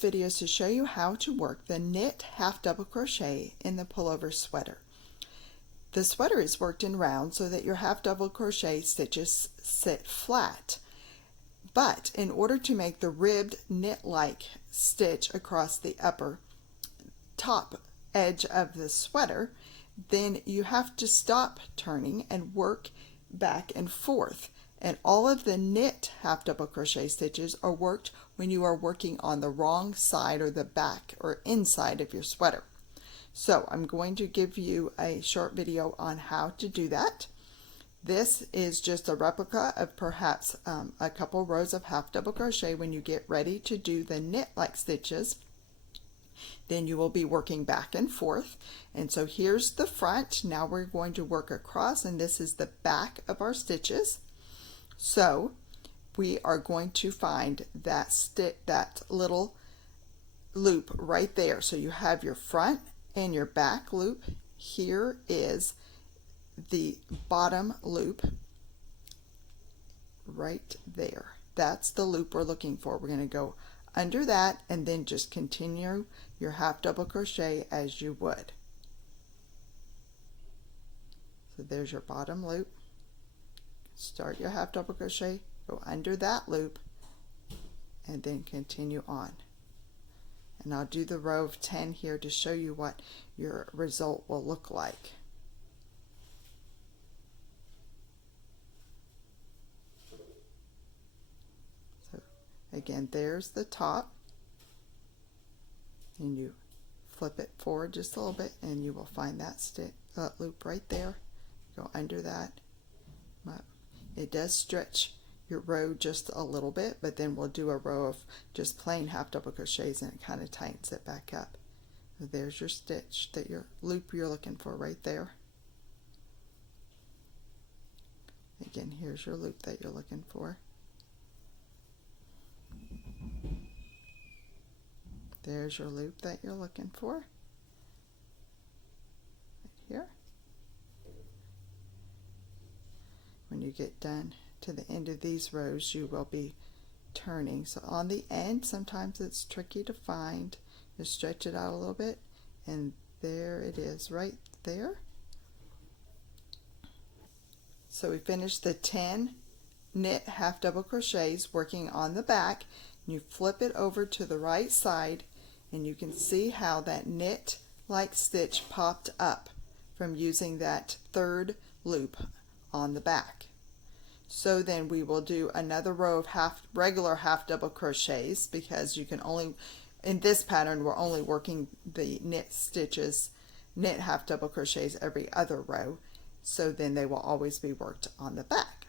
video is to show you how to work the knit half double crochet in the pullover sweater. The sweater is worked in round so that your half double crochet stitches sit flat. But in order to make the ribbed knit-like stitch across the upper top edge of the sweater, then you have to stop turning and work back and forth. And all of the knit half double crochet stitches are worked when you are working on the wrong side or the back or inside of your sweater. So I'm going to give you a short video on how to do that. This is just a replica of perhaps a couple rows of half double crochet when you get ready to do the knit-like stitches. Then you will be working back and forth. And so here's the front. Now we're going to work across, and this is the back of our stitches. So we are going to find that little loop right there. So you have your front and your back loop. Here is the bottom loop right there. That's the loop we're looking for. We're going to go under that and then just continue your half double crochet as you would. So there's your bottom loop. Start your half double crochet, go under that loop, and then continue on. And I'll do the row of 10 here to show you what your result will look like. So again, there's the top, and you flip it forward just a little bit and you will find that loop right there. Go under that. It does stretch your row just a little bit, but then we'll do a row of just plain half double crochets and it kind of tightens it back up. So there's your stitch, your loop you're looking for right there. Again, here's your loop that you're looking for. There's your loop that you're looking for. Right here. When you get done to the end of these rows, you will be turning. So on the end, sometimes it's tricky to find. You stretch it out a little bit, and there it is right there. So we finished the 10 knit half double crochets working on the back. You flip it over to the right side, and you can see how that knit like stitch popped up from using that third loop on the back. So then we will do another row of regular half double crochets, because you can only, in this pattern, we're only working the knit half double crochets every other row. So then they will always be worked on the back.